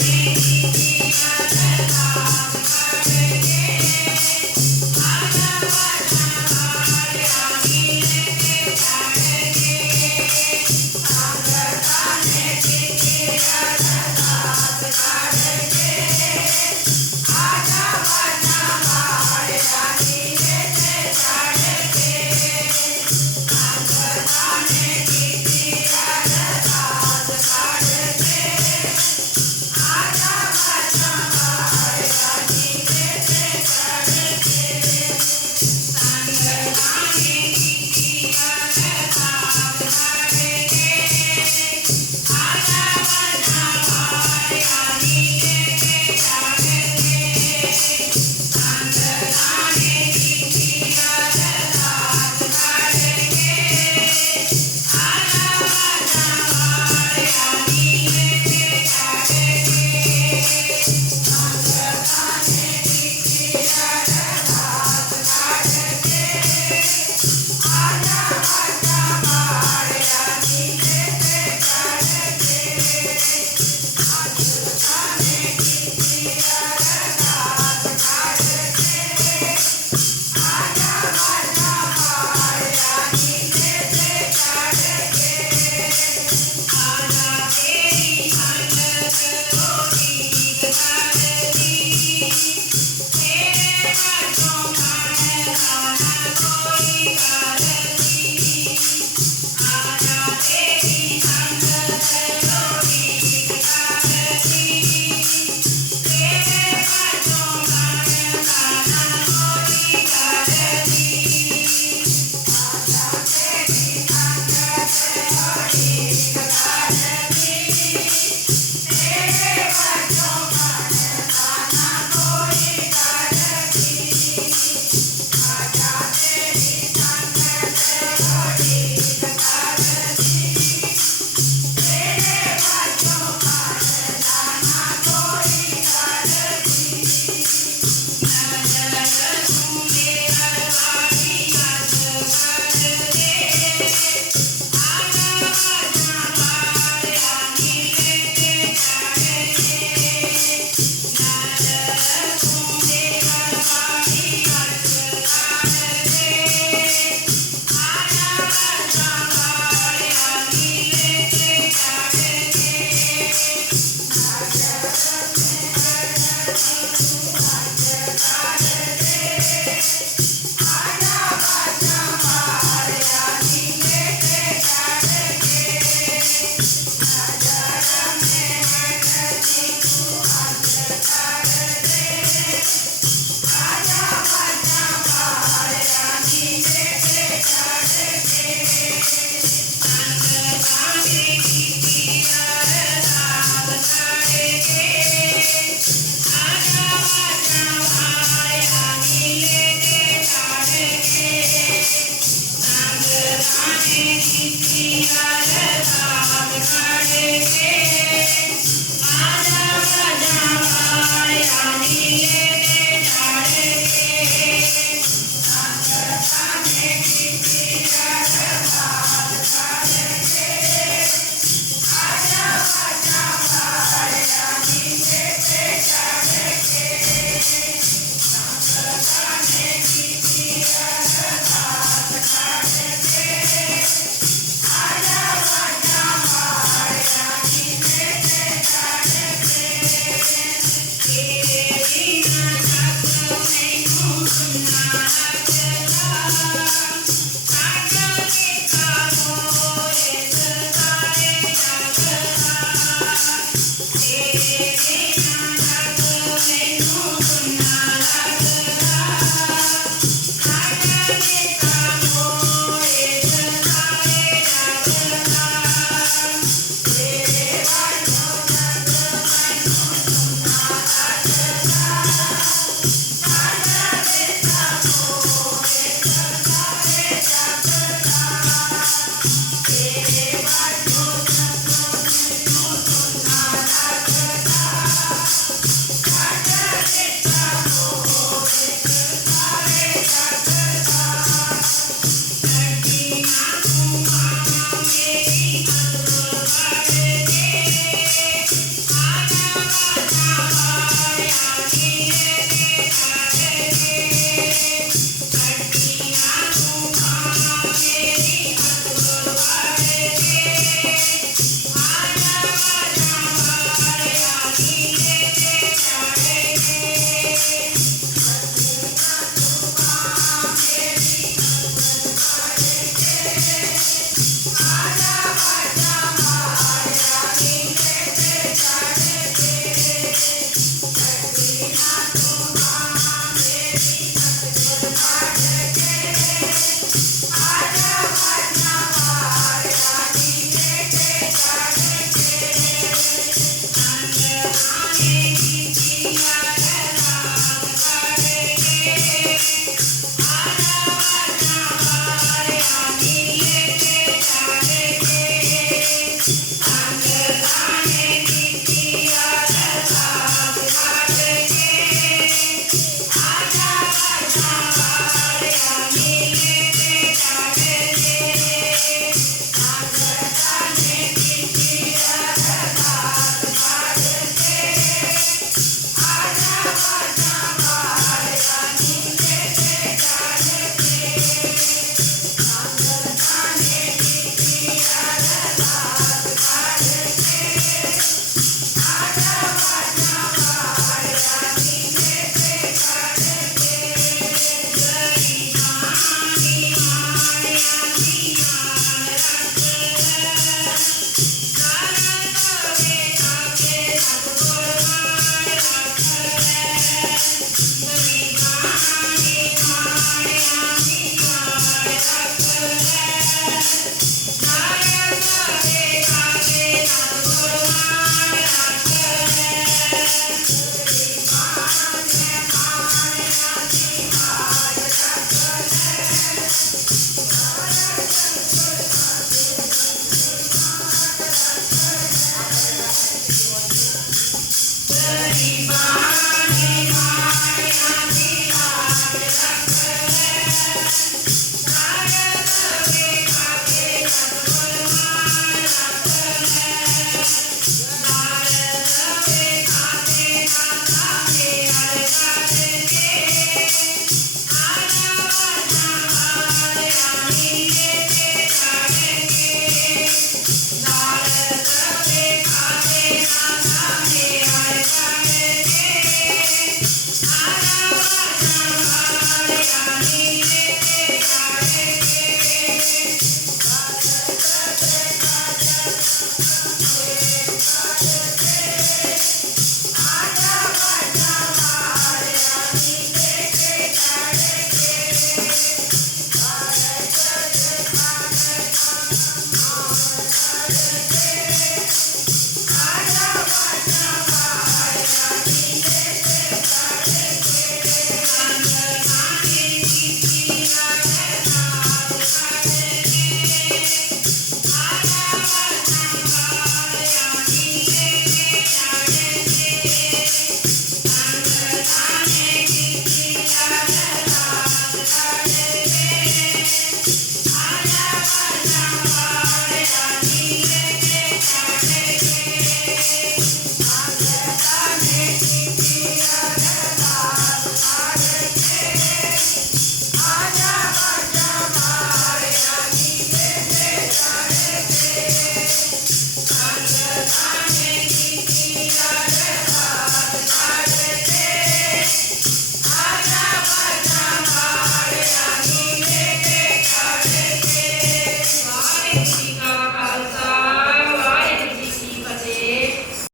me.